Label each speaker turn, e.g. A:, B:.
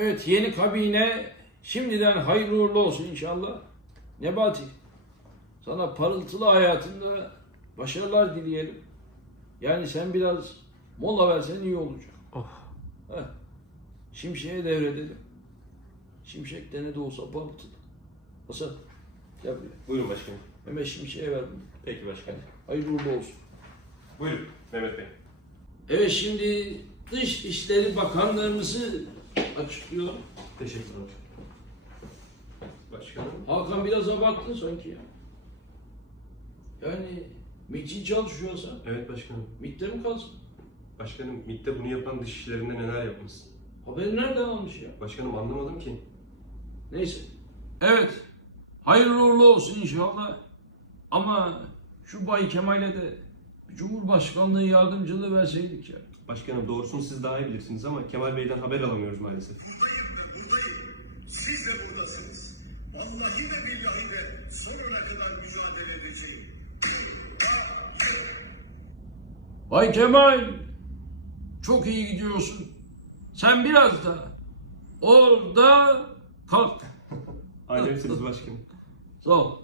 A: Evet yeni kabine şimdiden hayırlı uğurlu olsun inşallah. Nebati sana parıltılı hayatında başarılar dileyelim. Yani sen biraz mola versen iyi olacak.
B: Oh.
A: Heh. Şimşek'e devredelim. Şimşek de ne de olsa parıltılı. Hasan gel buraya.
C: Buyurun başkanım.
A: Mehmet Şimşek'e ver bunu.
C: Peki başkanım.
A: Hayırlı uğurlu olsun.
C: Buyurun Mehmet Bey.
A: Evet şimdi Dışişleri Bakanlarımızı açıklıyor.
C: Teşekkürler. Başkanım.
A: Hakan biraz abarttın sanki ya. Yani MİT'in çalışıyor Hasan.
C: Evet başkanım.
A: MİT'te mi kalsın?
C: Başkanım MİT'te bunu yapan dış işlerinde neler yapmışsın?
A: Haberi nereden almış ya?
C: Başkanım anlamadım ki.
A: Neyse. Evet. Hayırlı uğurlu olsun inşallah. Ama şu Bay Kemal'e de Cumhurbaşkanlığı yardımcılığı verseydik ya.
C: Başkanım doğrusunu siz daha iyi bilirsiniz ama Kemal Bey'den haber alamıyoruz maalesef.
D: Buradayım. Siz de buradasınız. Vallahi de billahi de sonuna kadar mücadele edeceğim.
A: Bay Kemal çok iyi gidiyorsun. Sen biraz da orada kal.
C: Alemsiniz başkanım.
A: Sağ ol.